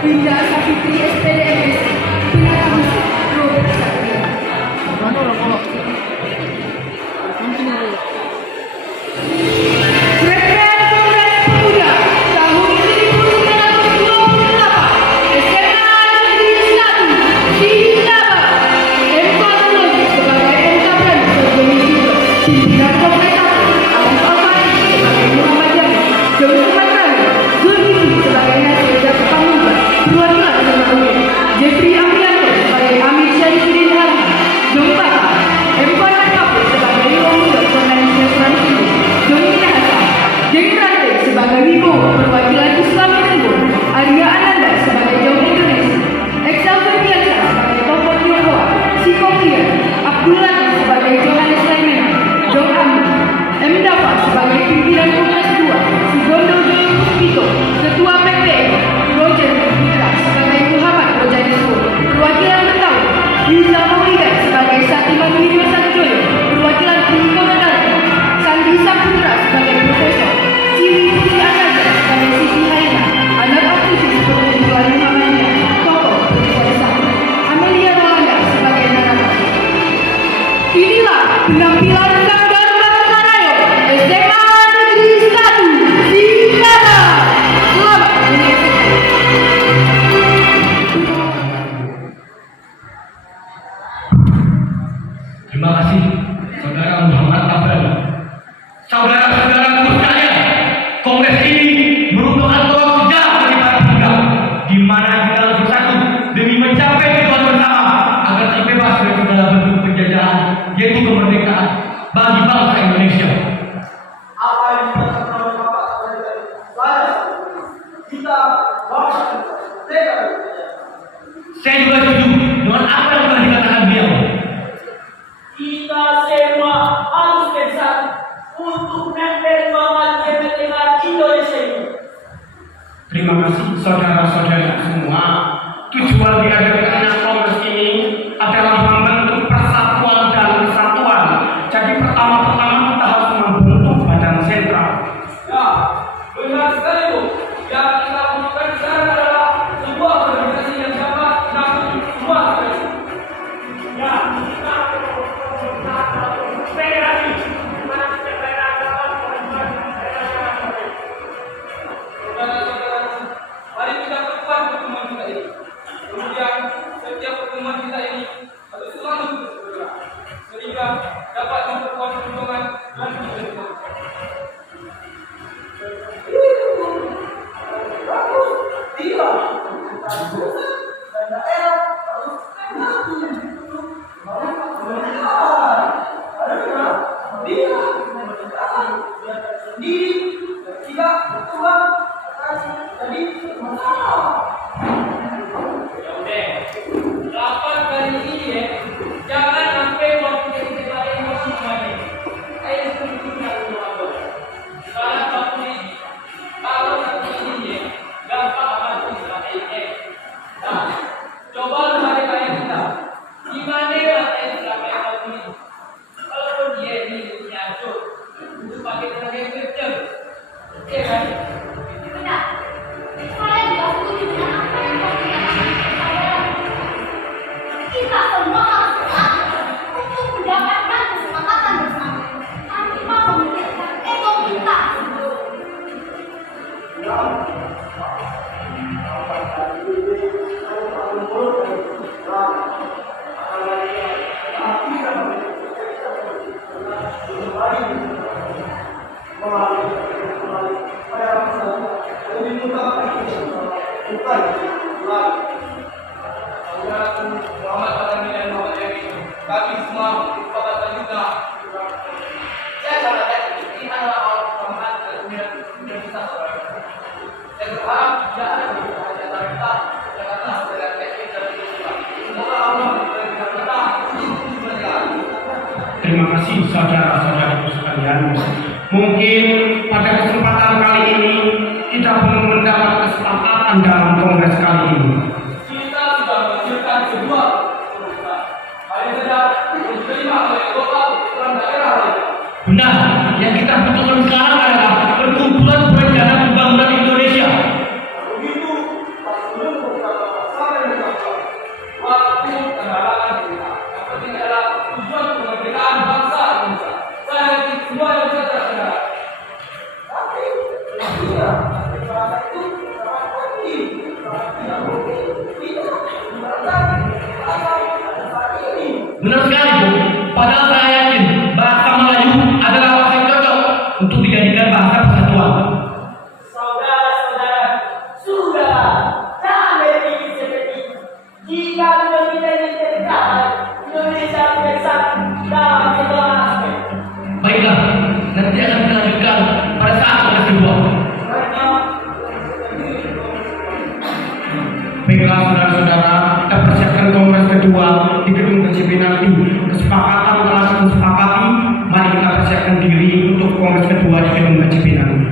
Dinda Safitri SPDMS, Penata Musik, Robert Satria. Rekrean Kongres Pemuda tahun 1928, SMA Negeri 1, Sindabat, Teknologi sebagai MKBM Sergoni juga, pimpinan Kongres 1, Alam Alfani sebagai Muhammadiyah, Jom Sumatera, Zulkifli sebagai Nasir Jatuh Pamuda, Perwakilan Sumatera, Jeffrey Amrianto sebagai Amir Syarifudin Harman, Jom Bata, Empatan Kapur sebagai Iwan Muda Koordinasi Transisi, Jom Minahasa, Jeng Rantai sebagai Wibowo Perwakilan Islam Tenggur, Arya Ananda sebagai Jom Indonesia, Excel Ferdiansyah sebagai tokoh Tionghoa, Sikoklian, Abdullah sebagai Johannes Laimena, Jom Amin, M. Dafa sebagai pimpinan Kongres 2, Sugondo Puspito, Ketua PPM, Roger Putra sebagai Muhammad Rojaniswo, Perwakilan Betawi, Yuza Maulida sebagai Satiman Widyo Sanjoyo, Perwakilan Unikorodar, Sandi Saputra sebagai Profesor, Ciri Putri Anaja sebagai Siti Haina, anak aktivis perkumpulan Muhammadiyah, tokoh Profesor Satu, Amelia Rolanda sebagai narator. Inilah penampilan Sang Garuda Sarayo SMA Negeri 1 Sindabat. Selamat menyaksikan. Terima kasih, Saudara Muhammad Abel. Saudara-saudaraku sekalian, Kongres ini merupakan tolak sejarah bagi para pemuda, di mana kita harus bersatu demi mencapai tujuan bersama agar terbebas dari segala bentuk penjajahan, yaitu kemerdekaan bagi bangsa Indonesia. Apa yang dikatakan oleh Bapak saya, kita bangsa merdeka. Saya juga setuju dengan apa yang telah dikatakan beliau. Kita semua harus bersatu untuk memperjuangkan kemerdekaan Indonesia ini. Terima kasih saudara-saudara semua. Tujuan diadakannya kongres ini adalah membentuk persatuan dan kesatuan. Jadi pertama-tama kita harus membentuk badan sentral. Ya, benar sekali Bu. Yang kita butuhkan sekarang adalah sebuah organisasi yang dapat menampung semua aspirasi. Ya, kita federasi. Saudara-saudara, mari kita perkuat pertemuan kita ini. Kemudian setiap pertemuan kita ini harus selalu bergerak sehingga dapat memperkuat perjuangan dan kemerdekaan. Tidak, dan daerah harus sendiri dan tidak berkembang atas jadi masalah. Ya udah, rapat kali ini ya, jangan sampai waktu kita lain masih mana. Ayo kita dulu. Sekarang waktu ini, kalau satu ini ya, gampang akan strategi. Nah, coba lu hari kaya kita, gimana strategi waktu ini? Kalau dia ini nyatu, itu pakai tenaga kerja, oke kan? Benar. Saya juga setuju dengan apa yang kau katakan. Kita semua harus bersatu untuk mendapatkan kesepakatan bersama tanpa memikirkan ego kita. Kami semua kesepakatan juga. Saya sangat yakin ini adalah awal perkembangan dan kemudian kita saya berharap tidak ada perubahan di antara kita Jakarta dengan teknik dan kehidupan. Semoga Allah memberikan kita kemerdekaan. Terima kasih saudara-saudaraku sekalian. Mungkin pada kesempatan kali ini kita belum mendapat kesepakatan dalam kongres kali ini. Kita sudah menghasilkan sebuah keputusan. Hanya saja belum diterima oleh lokal dan daerah lain. Benar, yang kita butuhkan sekarang adalah perkumpulan berencana pembangunan Indonesia. Begitu, Pak Gubernur Waktu kedatangan kita, yang penting adalah tujuan kemerdekaan bangsa Indonesia. Saya yakin semua yang bisa tersaudara. Tapi, tidak, bahasa itu sangat penting, sangat tidak mungkin. Kita menggunakan bahasa ini. Benar sekali, Bu. Padahal saya yakin bahasa Melayu adalah bahasa yang cocok untuk dijadikan bahasa persatuan. Saudara-saudara, sudah jangan berpikir seperti itu. Jika kita ingin tercapai, Indonesia tidak satu dalam segala aspek. Baiklah, nanti akan kita lanjutkan pada saat Kongres kedua. Baiklah, saudara-saudara, kita persiapkan Kongres kedua di gedung PCB nanti. Kesepakatan telah disepakati. Mari kita persiapkan diri untuk Kongres kedua di gedung PCB nanti.